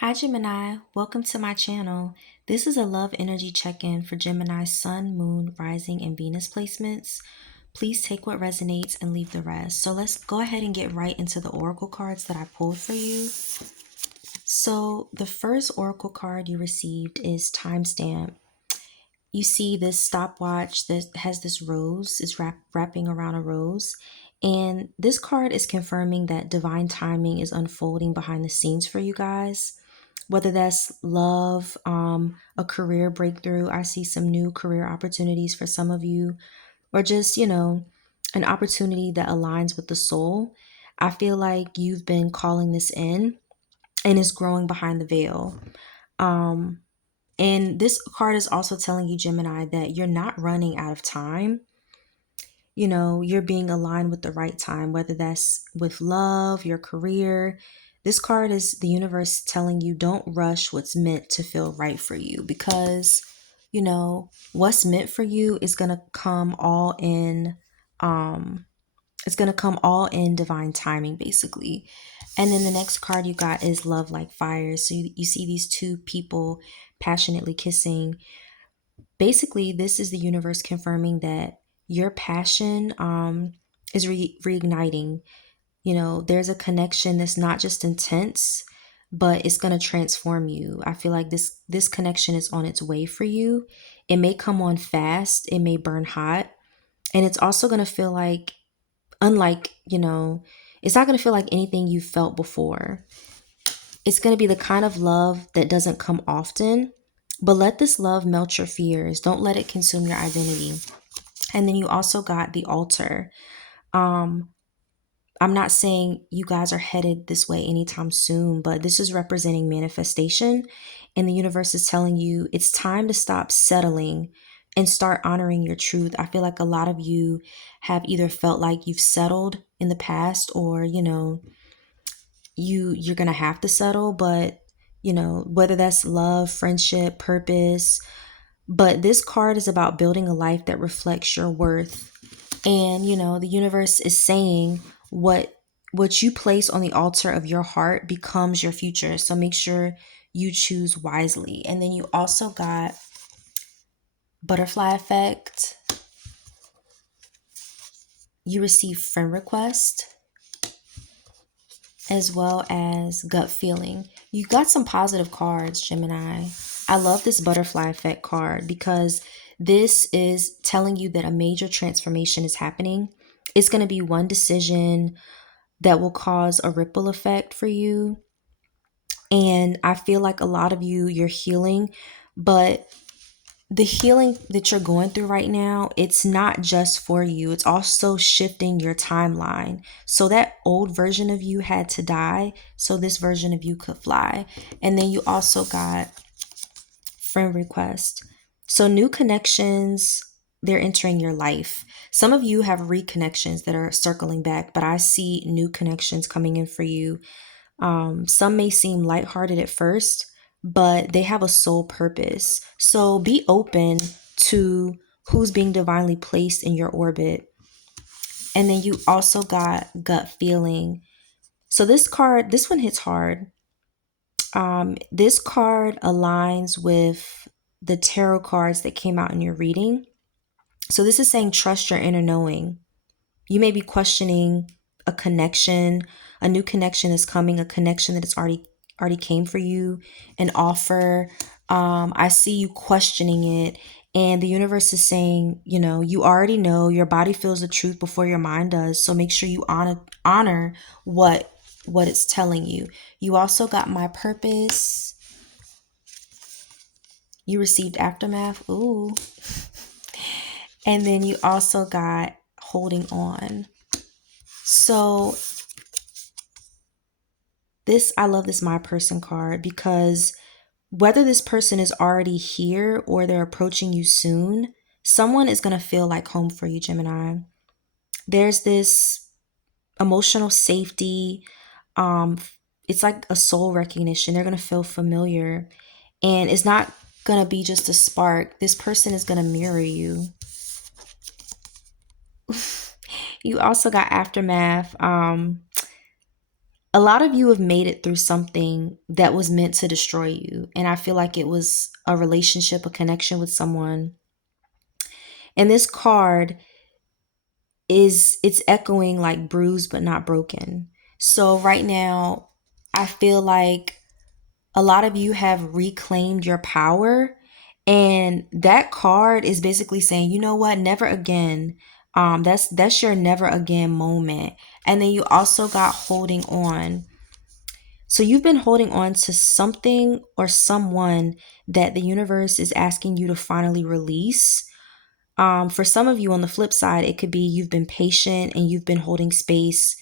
Hi Gemini, welcome to my channel. This is a love energy check-in for Gemini's Sun, Moon, Rising, and Venus placements. Please take what resonates and leave the rest. So let's go ahead and get right into the oracle cards that I pulled for you. So the first oracle card you received is timestamp. You see this stopwatch that has this rose, it's wrapping around a rose. And this card is confirming that divine timing is unfolding behind the scenes for you guys, whether that's love, a career breakthrough. I see some new career opportunities for some of you, or just, an opportunity that aligns with the soul. I feel like you've been calling this in and it's growing behind the veil. Um, and this card is also telling you, Gemini, that you're not running out of time. You're being aligned with the right time, whether that's with love, your career. This card is the universe telling you don't rush what's meant to feel right for you, because, what's meant for you is going to come all in. It's going to come all in divine timing, basically. And then the next card you got is love like fire. So you see these two people passionately kissing. Basically, this is the universe confirming that your passion is reigniting. There's a connection that's not just intense, but it's going to transform you. I feel like this connection is on its way for you. It may come on fast, it may burn hot, and it's also going to feel like, unlike, it's not going to feel like anything you felt before. It's going to be the kind of love that doesn't come often, but let this love melt your fears. Don't let it consume your identity. And then you also got the altar. Um, I'm not saying you guys are headed this way anytime soon, but this is representing manifestation. And the universe is telling you it's time to stop settling and start honoring your truth. I feel like a lot of you have either felt like you've settled in the past, or, you're going to have to settle, but whether that's love, friendship, purpose. But this card is about building a life that reflects your worth. And the universe is saying what you place on the altar of your heart becomes your future. So make sure you choose wisely. And then you also got butterfly effect. You receive friend request, as well as gut feeling. You got some positive cards, Gemini. I love this butterfly effect card because this is telling you that a major transformation is happening. It's going to be one decision that will cause a ripple effect for you. And I feel like a lot of you're healing, but the healing that you're going through right now, it's not just for you. It's also shifting your timeline. So that old version of you had to die so this version of you could fly. And then you also got friend request. So new connections, they're entering your life. Some of you have reconnections that are circling back, but I see new connections coming in for you. Some may seem lighthearted at first, but they have a soul purpose. So be open to who's being divinely placed in your orbit. And then you also got gut feeling. So this card, this one hits hard. This card aligns with the tarot cards that came out in your reading. So this is saying trust your inner knowing. You may be questioning a connection, a new connection is coming, a connection that has already came for you, an offer. I see you questioning it, and the universe is saying, you already know. Your body feels the truth before your mind does. So make sure you honor what it's telling you. You also got my purpose. You received aftermath. Ooh. And then you also got holding on. So I love this my person card, because whether this person is already here or they're approaching you soon, someone is going to feel like home for you, Gemini. There's this emotional safety. Um, it's like a soul recognition. They're going to feel familiar, and it's not going to be just a spark. This person is going to mirror you. You also got aftermath. A lot of you have made it through something that was meant to destroy you. And I feel like it was a relationship, a connection with someone. And this card it's echoing like bruised but not broken. So right now, I feel like a lot of you have reclaimed your power, and that card is basically saying, you know what, never again. That's your never again moment. And then you also got holding on. So you've been holding on to something or someone that the universe is asking you to finally release. For some of you on the flip side, it could be you've been patient and you've been holding space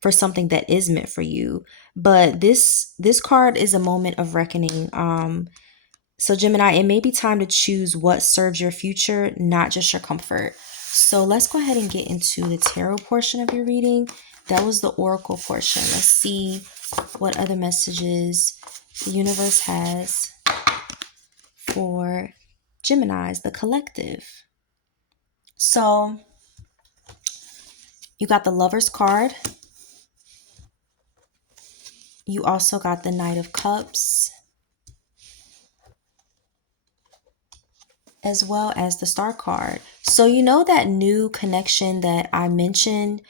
for something that is meant for you. But this card is a moment of reckoning. So Gemini, it may be time to choose what serves your future, not just your comfort. So let's go ahead and get into the tarot portion of your reading. That was the oracle portion. Let's see what other messages the universe has for Geminis, the collective. So you got the Lover's card. You also got the Knight of Cups, as well as the Star card. So you know that new connection that I mentioned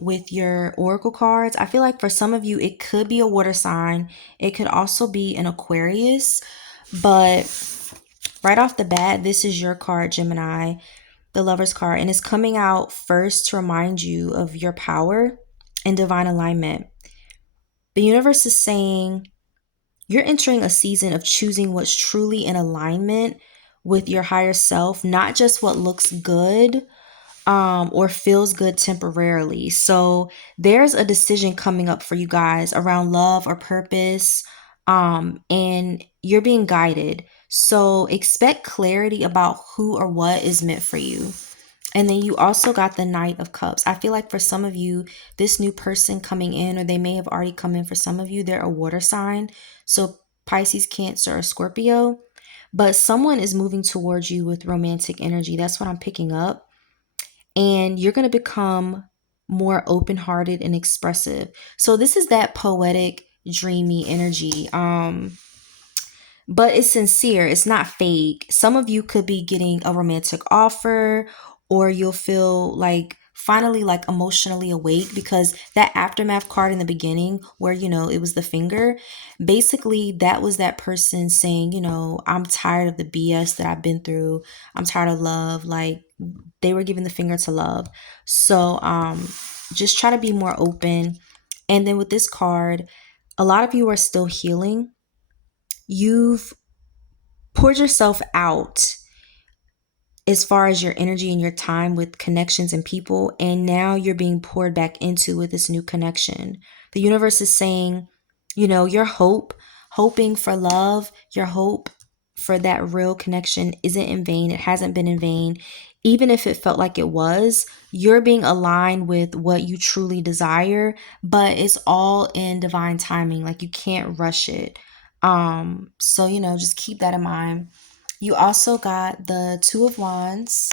with your oracle cards? I feel like for some of you, it could be a water sign. It could also be an Aquarius. But right off the bat, this is your card, Gemini, the Lover's card. And it's coming out first to remind you of your power and divine alignment. The universe is saying you're entering a season of choosing what's truly in alignment with your higher self, not just what looks good or feels good temporarily. So there's a decision coming up for you guys around love or purpose, and you're being guided. So expect clarity about who or what is meant for you. And then you also got the Knight of Cups. I feel like for some of you, this new person coming in, or they may have already come in for some of you, they're a water sign. So Pisces, Cancer, or Scorpio. But someone is moving towards you with romantic energy. That's what I'm picking up. And you're going to become more open-hearted and expressive. So this is that poetic, dreamy energy. But it's sincere, it's not fake. Some of you could be getting a romantic offer, or you'll feel like finally like emotionally awake, because that aftermath card in the beginning where it was the finger, basically that was that person saying, I'm tired of the BS that I've been through. I'm tired of love. Like they were giving the finger to love. So just try to be more open. And then with this card, a lot of you are still healing. You've poured yourself out as far as your energy and your time with connections and people, and now you're being poured back into with this new connection. The universe is saying, your hoping for love, your hope for that real connection isn't in vain. It hasn't been in vain. Even if it felt like it was, you're being aligned with what you truly desire, but it's all in divine timing. Like you can't rush it. So just keep that in mind. You also got the Two of Wands.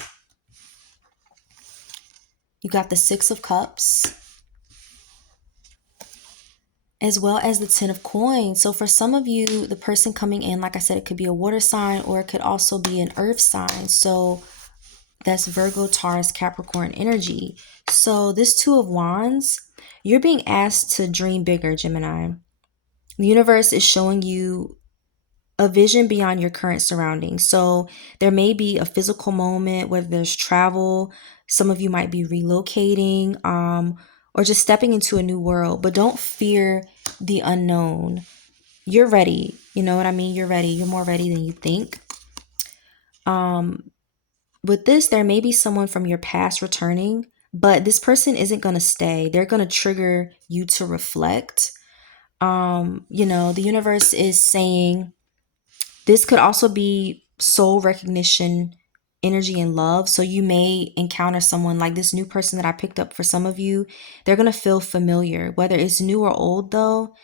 You got the Six of Cups, as well as the Ten of Coins. So for some of you, the person coming in, like I said, it could be a water sign, or it could also be an earth sign. So that's Virgo, Taurus, Capricorn energy. So this Two of Wands, you're being asked to dream bigger, Gemini. The universe is showing you a vision beyond your current surroundings. So there may be a physical moment, whether there's travel, some of you might be relocating, or just stepping into a new world. But don't fear the unknown. You're ready. You know what I mean? You're ready. You're more ready than you think. With this, there may be someone from your past returning, but this person isn't going to stay. They're going to trigger you to reflect. The universe is saying, this could also be soul recognition, energy, and love. So you may encounter someone like this new person that I picked up for some of you. They're going to feel familiar, whether it's new or old, though.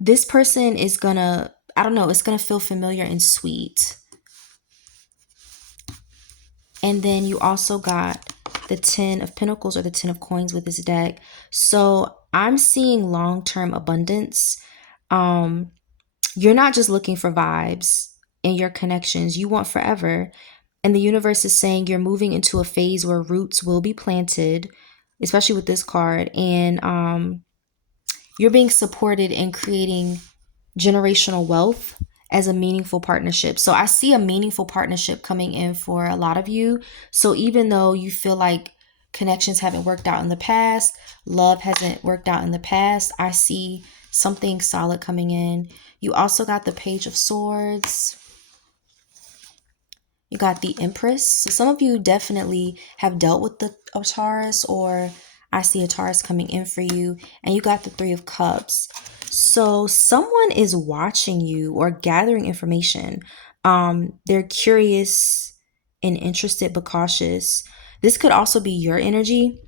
This person is going to, I don't know, it's going to feel familiar and sweet. And then you also got the 10 of Pentacles or the 10 of Coins with this deck. So I'm seeing long-term abundance. Um, you're not just looking for vibes in your connections, you want forever. And the universe is saying you're moving into a phase where roots will be planted, especially with this card. And you're being supported in creating generational wealth as a meaningful partnership. So I see a meaningful partnership coming in for a lot of you. So even though you feel like connections haven't worked out in the past, love hasn't worked out in the past, I see something solid coming in. You also got the Page of Swords. You got the Empress. So some of you definitely have dealt with the Taurus, or I see a Taurus coming in for you. And you got the Three of Cups. So someone is watching you or gathering information. They're curious and interested but cautious. This could also be your energy.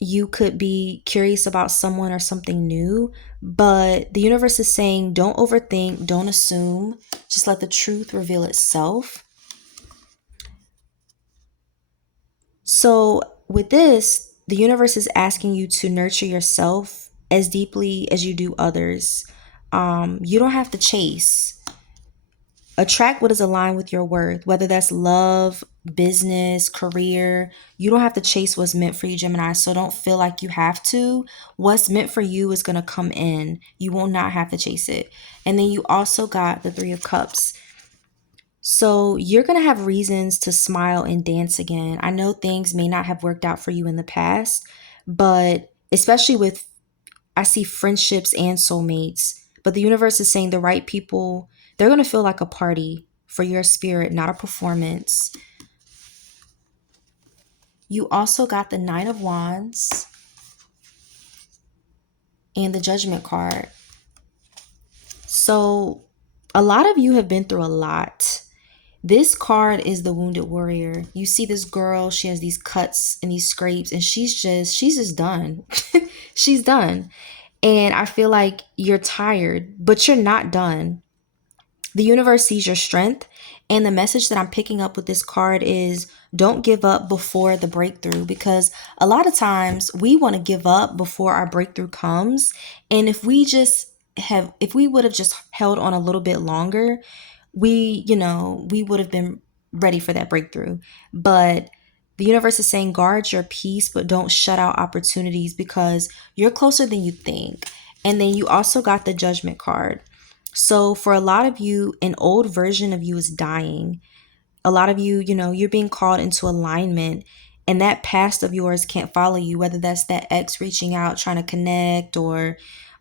You could be curious about someone or something new, but the universe is saying don't overthink, don't assume, just let the truth reveal itself. So, with this, the universe is asking you to nurture yourself as deeply as you do others. You don't have to chase. Attract what is aligned with your worth, whether that's love, business, career. You don't have to chase what's meant for you, Gemini. So don't feel like you have to. What's meant for you is going to come in. You will not have to chase it. And then you also got the Three of Cups. So you're going to have reasons to smile and dance again. I know things may not have worked out for you in the past, but especially with, I see friendships and soulmates, but the universe is saying the right people, they're going to feel like a party for your spirit, not a performance. You also got the Nine of Wands and the Judgment card. So a lot of you have been through a lot. This card is the Wounded Warrior. You see this girl, she has these cuts and these scrapes, and she's just done. She's done. And I feel like you're tired, but you're not done. The universe sees your strength, and the message that I'm picking up with this card is don't give up before the breakthrough, because a lot of times we want to give up before our breakthrough comes. And if we would have just held on a little bit longer, we would have been ready for that breakthrough. But the universe is saying guard your peace, but don't shut out opportunities, because you're closer than you think. And then you also got the Judgment card. So for a lot of you, an old version of you is dying. A lot of you, you're being called into alignment, and that past of yours can't follow you, whether that's that ex reaching out, trying to connect, or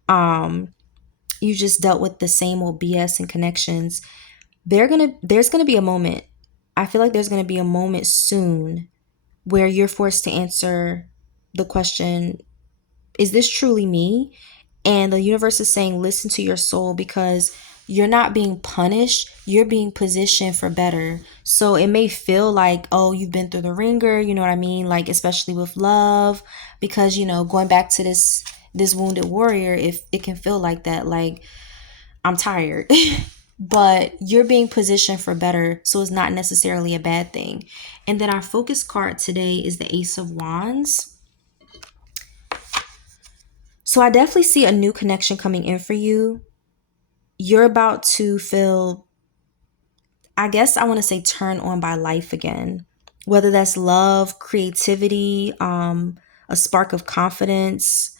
you just dealt with the same old BS and connections. There's gonna be a moment. I feel like there's gonna be a moment soon where you're forced to answer the question, is this truly me? And the universe is saying, listen to your soul, because you're not being punished, you're being positioned for better. So it may feel like, oh, you've been through the ringer, you know what I mean? Like, especially with love, because, going back to this Wounded Warrior, if it can feel like that, like, I'm tired. But you're being positioned for better, so it's not necessarily a bad thing. And then our focus card today is the Ace of Wands. So I definitely see a new connection coming in for you. You're about to feel, I guess I want to say, turned on by life again. Whether that's love, creativity, a spark of confidence,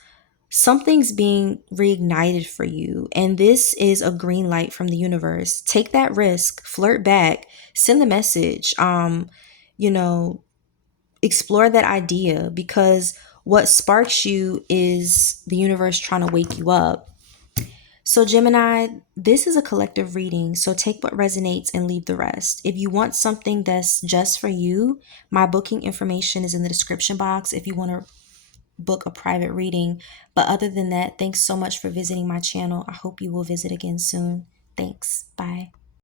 something's being reignited for you. And this is a green light from the universe. Take that risk, flirt back, send the message, you know, explore that idea, because what sparks you is the universe trying to wake you up. So, Gemini, this is a collective reading, so take what resonates and leave the rest. If you want something that's just for you, my booking information is in the description box if you want to book a private reading. But other than that, thanks so much for visiting my channel. I hope you will visit again soon. Thanks. Bye.